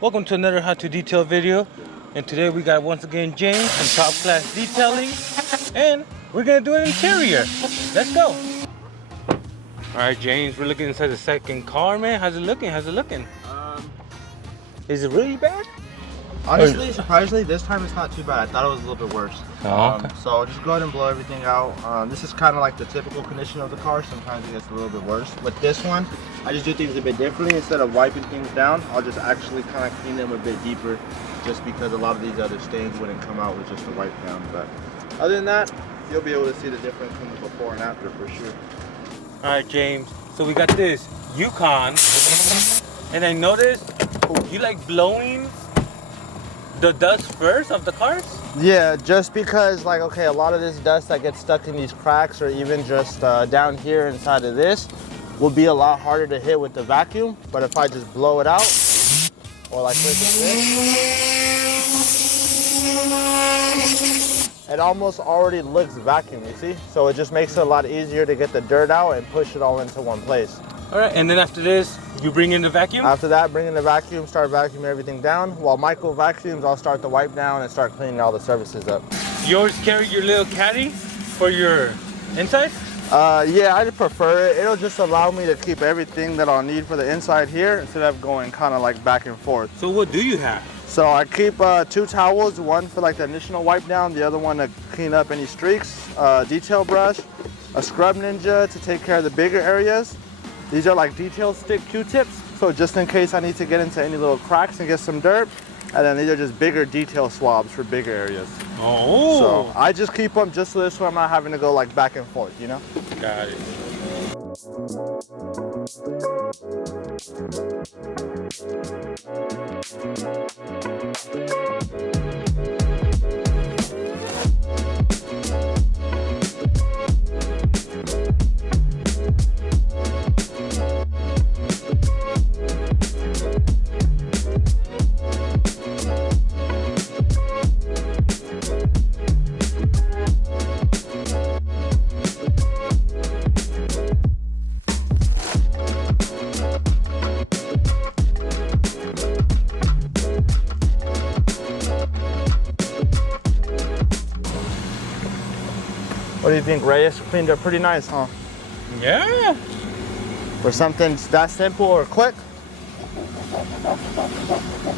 Welcome to another how to detail video, and today we got once again James from Top Class Detailing, and we're gonna do an interior. Let's go. All right, James, we're looking inside the second car, man. How's it looking? Is it really bad? Honestly, surprisingly, this time it's not too bad. I thought it was a little bit worse. Oh, okay. So I'll just go ahead and blow everything out. This is kind of like the typical condition of the car. Sometimes it gets a little bit worse. With this one, I just do things a bit differently. Instead of wiping things down, I'll just actually kind of clean them a bit deeper, just because a lot of these other stains wouldn't come out with just a wipe down. But other than that, you'll be able to see the difference in the before and after for sure. All right, James. So we got this Yukon, and I noticed you like blowing the dust first of the cars? Yeah, just because, like, okay, a lot of this dust that gets stuck in these cracks or even just down here inside of this will be a lot harder to hit with the vacuum. But if I just blow it out, or like this, it almost already looks vacuum, you see? So it just makes it a lot easier to get the dirt out and push it all into one place. All right, and then after this, you bring in the vacuum? After that, bring in the vacuum, start vacuuming everything down. While Michael vacuums, I'll start the wipe down and start cleaning all the surfaces up. You always carry your little caddy for your inside? Yeah, I prefer it. It'll just allow me to keep everything that I'll need for the inside here instead of going kind of like back and forth. So what do you have? So I keep 2 towels, one for like the initial wipe down, the other one to clean up any streaks, detail brush, a scrub ninja to take care of the bigger areas. These are like detail stick Q-tips, so just in case I need to get into any little cracks and get some dirt. And then these are just bigger detail swabs for bigger areas. Oh. So I just keep them just so this way I'm not having to go like back and forth, you know? Got it. What do you think, Reyes? Cleaned up pretty nice, huh? Yeah. For something that simple or quick?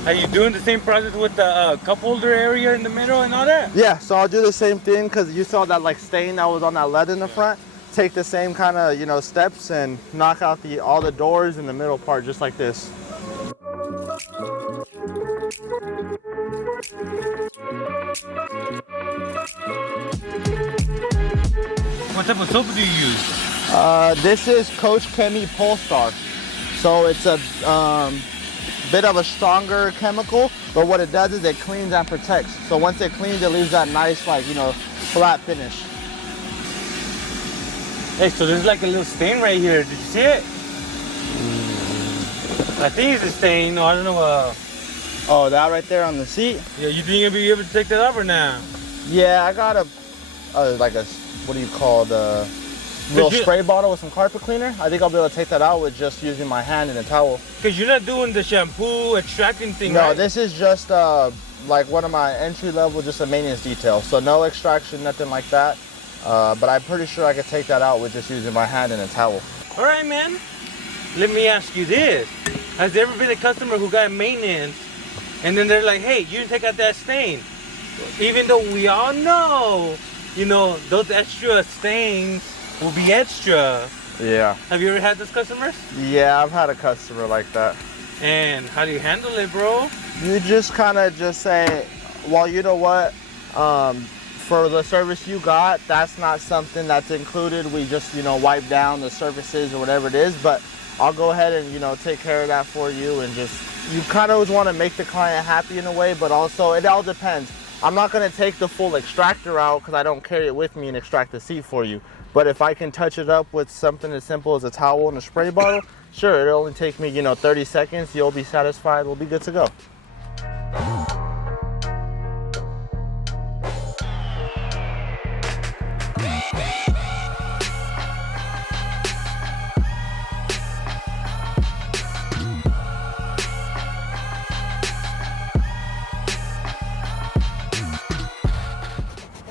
Are you doing the same process with the cup holder area in the middle and all that? Yeah, so I'll do the same thing because you saw that like stain that was on that lead in the front. Take the same kind of, you know, steps and knock out all the doors in the middle part just like this. What type of soap do you use? This is Coach Chemi Polestar. So it's a bit of a stronger chemical, but what it does is it cleans and protects. So once it cleans, it leaves that nice, like, you know, flat finish. Hey, so there's like a little stain right here. Did you see it? I think it's a stain. No, I don't know. Oh, that right there on the seat? Yeah, you think you'll be able to take that off or now? Yeah, I got like a, what do you call the little spray bottle with some carpet cleaner. I think I'll be able to take that out with just using my hand and a towel. Because you're not doing the shampoo extracting thing, No, right? this is just like one of my entry level, just a maintenance detail. So no extraction, nothing like that. But I'm pretty sure I could take that out with just using my hand and a towel. All right, man. Let me ask you this. Has there ever been a customer who got maintenance and then they're like, hey, you didn't take out that stain? Even though we all know, you know, those extra stains will be extra. Yeah. Have you ever had those customers? Yeah, I've had a customer like that. And how do you handle it, bro? You just kind of just say, well, you know what? For the service you got, that's not something that's included. We just, you know, wipe down the surfaces or whatever it is, but I'll go ahead and, you know, take care of that for you. And just, you kind of always want to make the client happy in a way, but also it all depends. I'm not going to take the full extractor out because I don't carry it with me and extract the seat for you. But if I can touch it up with something as simple as a towel and a spray bottle, sure, it'll only take me, you know, 30 seconds. You'll be satisfied. We'll be good to go.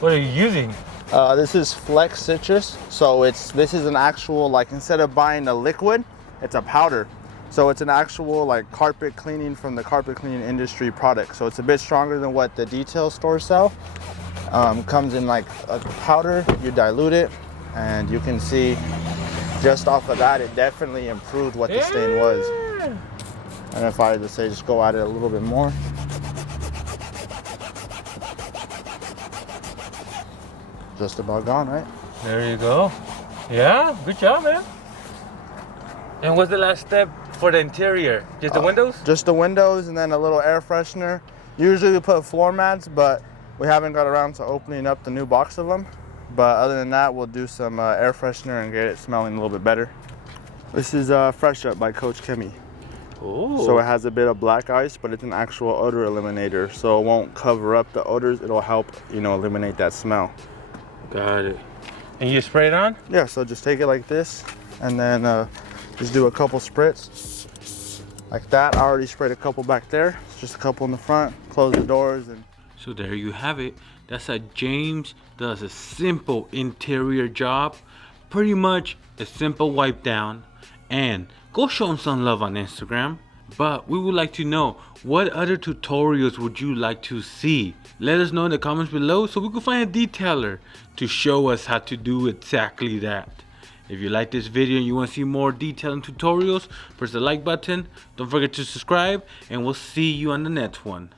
What are you using? This is Flex Citrus. So this is an actual, like, instead of buying a liquid, it's a powder. So it's an actual like carpet cleaning from the carpet cleaning industry product. So it's a bit stronger than what the detail stores sell. Comes in like a powder, you dilute it, and you can see just off of that, it definitely improved what the stain was. And if I had to say, just go at it a little bit more. Just about gone, right? There you go. Yeah, good job, man. And what's the last step for the interior? Just the windows? Just the windows and then a little air freshener. Usually we put floor mats, but we haven't got around to opening up the new box of them. But other than that, we'll do some air freshener and get it smelling a little bit better. This is Fresh Up by Coach Kemi. Ooh. So it has a bit of black ice, but it's an actual odor eliminator. So it won't cover up the odors. It'll help, eliminate that smell. Got it. And you spray it on? Yeah, so just take it like this and then just do a couple spritz like that. I already sprayed a couple back there. It's just a couple in the front. Close the doors and. So there you have it. That's how James does a simple interior job. Pretty much a simple wipe down. And go show him some love on Instagram. But we would like to know, what other tutorials would you like to see? Let us know in the comments below so we can find a detailer to show us how to do exactly that. If you like this video and you want to see more detailing tutorials, press the like button. Don't forget to subscribe, and we'll see you on the next one.